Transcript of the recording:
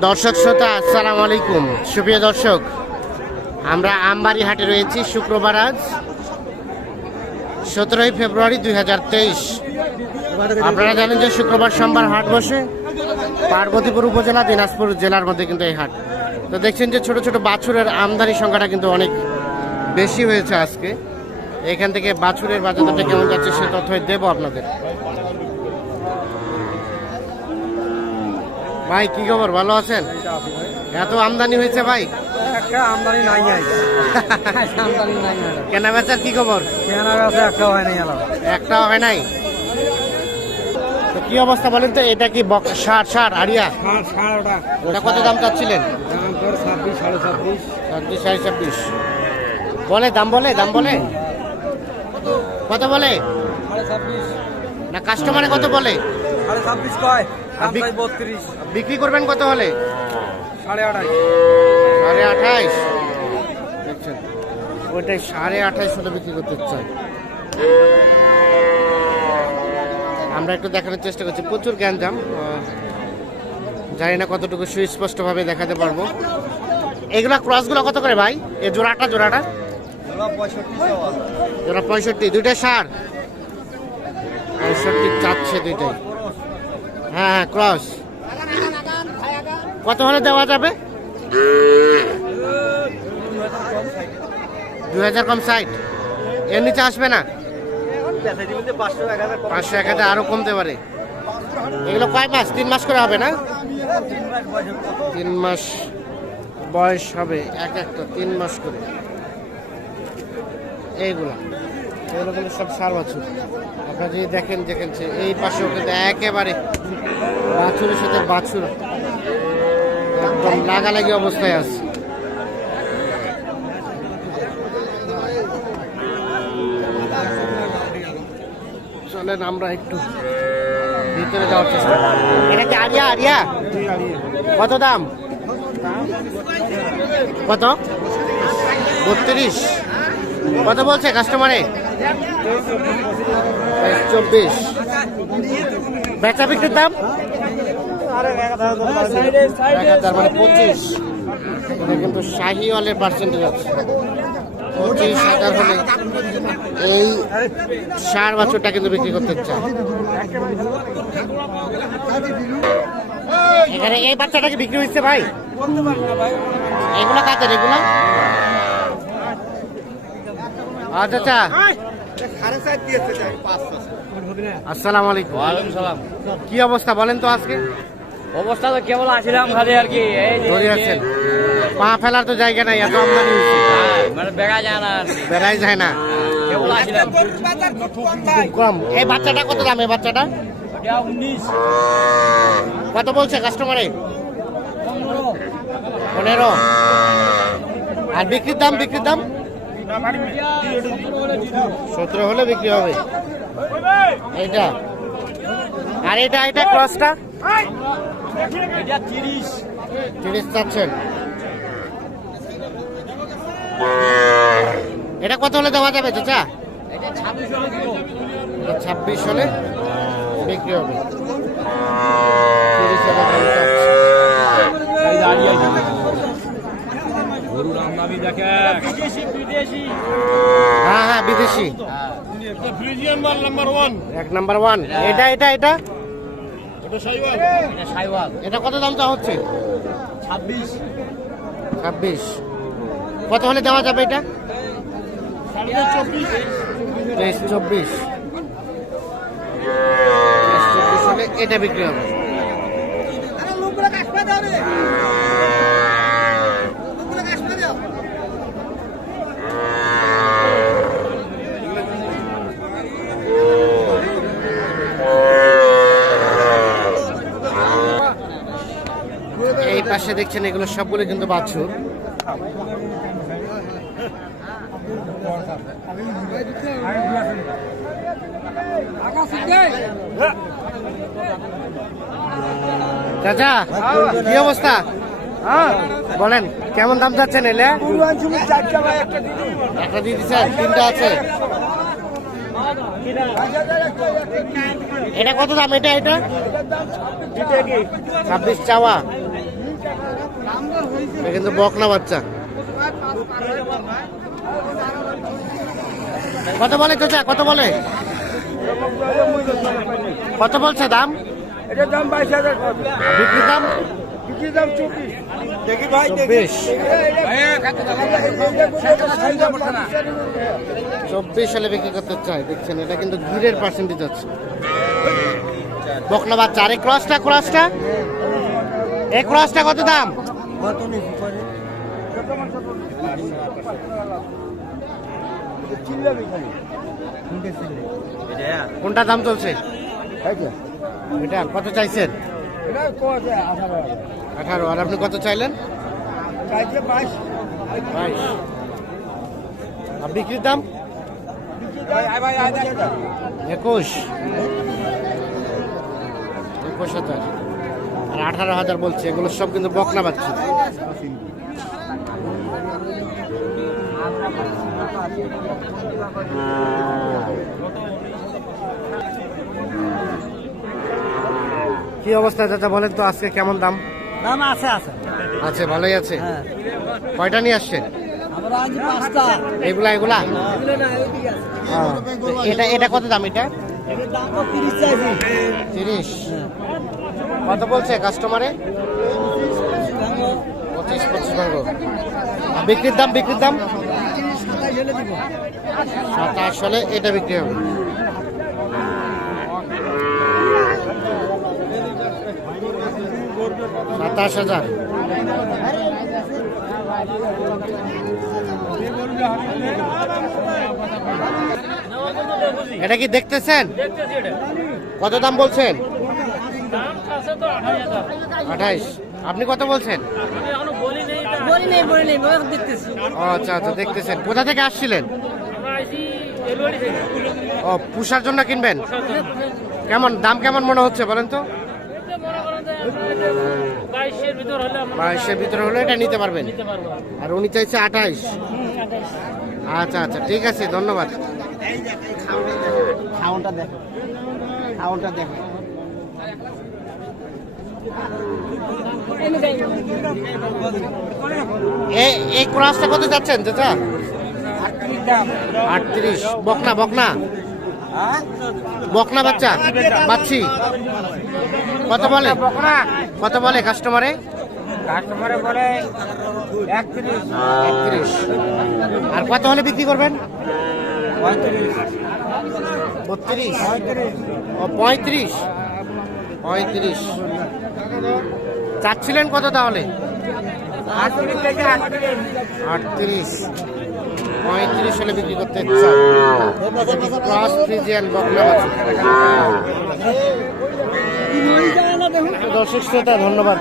দর্শক শ্রোতা, আসসালামু আলাইকুম। সুপ্রিয় দর্শক, আমরা আমবাড়ি হাটে রয়েছি শুক্রবার আজ, সতেরোই ফেব্রুয়ারি দুই হাজার তেইশ। আপনারা জানেন যে শুক্রবার সোমবার হাট বসে, পার্বতীপুর উপজেলা, দিনাজপুর জেলার মধ্যে কিন্তু এই হাট। তো দেখছেন যে ছোট ছোট বাছুরের আমদানি সংখ্যাটা কিন্তু অনেক বেশি হয়েছে আজকে। এখান থেকে বাছুরের বাজারটা কেমন যাচ্ছে সে তথ্য দেবো আপনাদের। ভাই কি খবর? ভালো আছেন? এত আমদানি হয়েছে ভাই? আমদানি নাই আমদানি কেনা বেচার কি খবর? একটা হয় নাই হয় নাই? তো কি অবস্থা বলেন তো এটা কি ষাট ষাট আড়িয়া? এটা কত দাম চাচ্ছিলেন? ছাব্বিশ সাড়ে ছাব্বিশ। ছাব্বিশ সাড়ে ছাব্বিশ। বলে দাম বলে দাম বলে? কত বলে? না কাস্টমারে কত বলে? সাড়ে ছাব্বিশ কয়? বত্রিশ। বিক্রি করবেন কত হলে? সাড়ে আড়াই সাড়ে আঠাইশ দেখছেন। ওইটাই সাড়ে আঠাইশ হলে বিক্রি করতে চাই আমরা একটু দেখানোর চেষ্টা করছি। প্রচুর গ্যাঞ্জাম। জানি না কতটুকু সুস্পষ্টভাবে দেখাতে পারব। এগুলা ক্রসগুলো কত করে ভাই? এ জোড়াটা জোড়াটা? জোড়া পঁয়ষট্টি দুইটাই সার? পঁয়ষট্টি চাচ্ছে দুইটাই। হ্যাঁ হ্যাঁ ক্রস কত হলে দেওয়া যাবে? দু হাজার কম সাইট এর নিচে আসবে না? পাঁচশো এক হাজার পাঁচশো এক হাজার আরও কমতে পারে। এগুলো কয় মাস? তিন মাস করে হবে না? তিন মাস বয়স হবে এক একটা তিন মাস করে। এইগুলা। এগুলো কিন্তু সব সার বাছুর। আপনারা যদি দেখেন দেখেন এই পাশেও কিন্তু একেবারে বাছুরের সাথে বাছুর, একদম লাগালাগি অবস্থায় আছে। চলেন আমরা একটু ভিতরে যাওয়ার চেষ্টা। এটা কি আরিয়া? আরিয়া? কত দাম? কত? বত্রিশ। কত বলছে কাস্টমারে চব্বিশ। বেচা বিক্রির দাম? হাজার মানে পঁচিশ। কিন্তু শাহিওয়ালের পার্সেন্টেজ আছে। পঁচিশ হলে এই সার বাছুরটা কিন্তু বিক্রি করতে চায়। এখানে এই বাচ্চাটা কি বিক্রি হচ্ছে ভাই? এগুলো কাদের, এগুলো? আচ্ছা আচ্ছা আসসালামু আলাইকুম। সালাম। কি অবস্থা বলেন তো আজকে? অবস্থা তো কেবল আসলাম খালি আর কি ধরে আছেন। পা ফেলার তো জায়গা নাই এত আমদানি হ্যাঁ, মানে বেগা যায় না বেড়াই যায় না। কেবল আসলাম কম এই বাচ্চাটা কত দাম এই বাচ্চাটা? কত বলছে কাস্টমারে? পনেরো। আর বিক্রির দাম বিক্রির দাম? সতেরো হলে বিক্রি হবে। এইটা। আর এটা এটা ক্রসটা? এটা তিরিশ চাচ্ছেন। এটা কত হলে দেওয়া যাবে, চাচা? ছাব্বিশ হলে বিক্রি হবে। তিরিশ দাম চাচ্ছে। এই দাঁড়িয়ে আছে গরুর আমদানি দেখে বিদেশি বিদেশি হ্যাঁ হ্যাঁ বিদেশি। এক নাম্বার ওয়ান এটা এটা এটা? এটা কত দাম চা হচ্ছে? ছাব্বিশ। ছাব্বিশ। কত হলে দেওয়া যাবে এটা? চব্বিশ। তেইশ চব্বিশ। চব্বিশ হলে এটা বিক্রি হবে এই পাশে দেখছেন এগুলো সবগুলো কিন্তু বাছুর। চাচা, কি অবস্থা? বলেন, কেমন দাম যাচ্ছেন এলে? একটা দিয়ে তিনটা আছে। এটা কত দাম? এটা এটা? ছাব্বিশ চাওয়া। কিন্তু বকনা বাচ্চা। কত বলে চাচা কত বলে? কত বলছে দাম? এটার দাম বাইশ হাজার বিক্রি দাম? বিক্রি দাম চব্বিশ। দেখি ভাই চব্বিশ। চব্বিশ সালে বিক্রি করতে চাই দেখছেন এটা কিন্তু গিরের পার্সেন্টেজ আছে বকনা বাচ্চা আর এই ক্রসটা ক্রসটা এই ক্রসটা কত দাম? কত খালি কোনটা দাম চলছে? এটা কত চাইছেন? এটা আঠারো আর আপনি কত চাইলেন? বিক্রির দাম? একুশ। একুশ হাজার। আর আঠারো হাজার বলছে এগুলো সব কিন্তু বকনা বাচ্চা। কি অবস্থা চাচা বলেন তো আজকে কেমন দাম? দাম আছে আছে। আছে ভালোই আছে। হ্যাঁ। কয়টা নিয়ে আসছেন? এগুলা এগুলা? এটা এটা কত দাম এটা? তিরিশ কত বলছে কাস্টমারে পঁচিশ পঁচিশ ভাঙ্গ বিক্রির দাম বিক্রির দাম? সাতাশ হলে এটা বিক্রি হবে। সাতাশ হাজার। এটা কি দেখতেছেন? কত দাম বলছেন দাম আছে তো আঠাশ হাজার আঠাইশ আপনি কত বলছেন আচ্ছা আচ্ছা দেখতেছেন কোথা থেকে আসছিলেন ও পুষার জন্য কিনবেন কেমন দাম কেমন মনে হচ্ছে বলেন তো এতে মনে করেন যে বাইশের ভিতর হলে ভিতরে হলে এটা নিতে পারবেন আর উনি চাইছে আঠাইশ আচ্ছা আচ্ছা ঠিক আছে ধন্যবাদ খাউনটা দেখো খাউনটা দেখো এই ক্রসটা কত যাচ্ছেন, চাচা? আটত্রিশ। বকনা বকনা। বকনা বাচ্চা, বাচ্চি। কত বলে? কত বলে কাস্টমারে আর কত হলে বিক্রি করবেন? বত্রিশ। পঁয়ত্রিশ। পঁয়ত্রিশ। চাচ্ছিলেন কত তাহলে? আটত্রিশ। পঁয়ত্রিশ হলে বিক্রি করতে চান ফ্রিজিয়ান দর্শক শ্রোতা ধন্যবাদ।